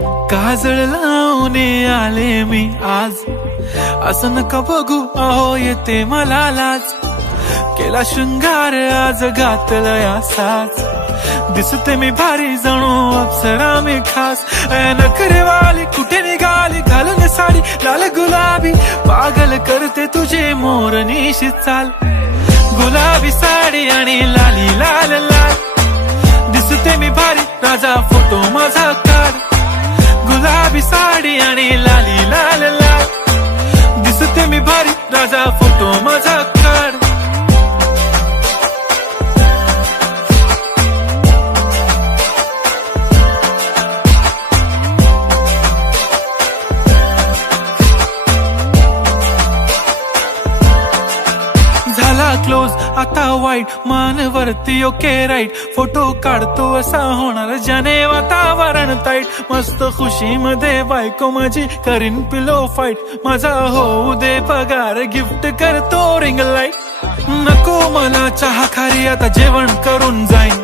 काजळ लावून आले मी आज, असं नका बघू अहो येते मला लाज. केला शृंगार आज घातलाय असाच, दिसते मी भारी जणू अप्सरा मी खास. नखरेवाली कुठे निघाली घालून साडी लाल गुलाबी, पागल करते तुझे मोरनीशी चाल. गुलाबी साडी आणि लाली लाल लाल, दिसते मी भारी राजा फोटो माझा काढ. गुलाबी साडी आणि लाली लाल लाल, दिसते मी भारी राजा फोटो माझा काढ. क्लोज आता वाईट मानवरती ओके राईट, फोटो काढतो असा होणार ज्याने वातावरण ताईट. मस्त खुशी मध्ये बायको माझी करीन पिलो फाईट, माझा होऊ दे पगार गिफ्ट करतो रिंग लाईट. नको मला चहा खारी आता जेवण करून जाईन,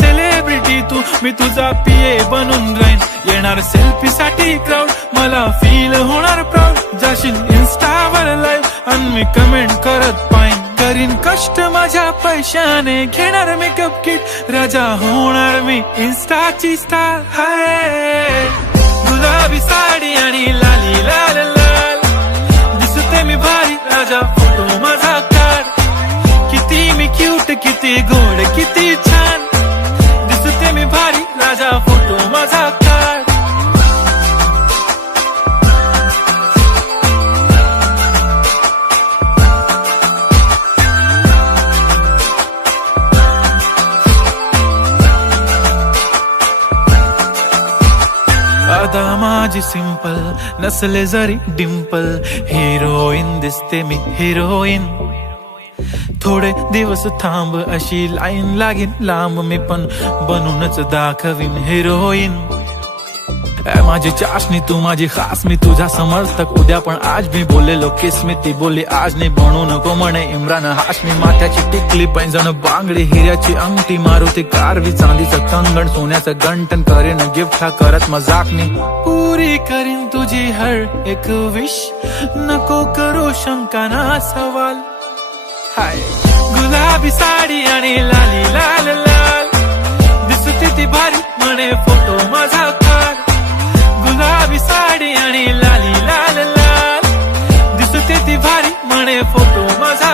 सेलिब्रिटी तू मी तुझा पिये बनून राहीन. येणार सेल्फी साठी क्राऊड मला फील होणार प्राऊड, जाशील इन्स्टावर लाईव्ह आणि मी कमेंट करत पाईन. करीन कष्ट माझ्या पैशाने घेणार मेकअप किट, राजा होणार मी इन्स्टाची स्टार. हाय गुलाबी साडी आणि लाली लाल लाल, दिसते मी भारी राजा फोटो माझा काढ. किती मी क्यूट किती गोड किती छान, दिसते मी भारी राजा फोटो माझा काढ. अदा माझी सिंपल नसले जरी डिंपल, हिरोईन दिसते मी हिरोईन. थोडे दिवस थांब अशी लाईन लागेल लांब, मी पण बनूनच दाखवीन हिरोईन. माझी चाशनी तू माझी खास, मी तुझा समर्थक उद्या पण आज मी बोलेलो किस मी, ती बोली आज नाही बनू नको म्हणे इम्रान हाशमी. माथ्याची टिकली पैंजण बांगडी हिऱ्याची अंगठी, मारुती कारवी चांदीचं कंगण सोन्याचं गंटन, करीन गिफ्ट हा करत मजाक मी. पुरी करीन तुझी हर एक विश, नको करू शंका ना सवाल. हाय गुलाबी साडी आणि लाली लाल लाल, दिसते ती भारी म्हणे फोटो माझा काढ. गुलाबी साडी आणि लाली लाल लाल, दिसते ती भारी म्हणे फोटो माझा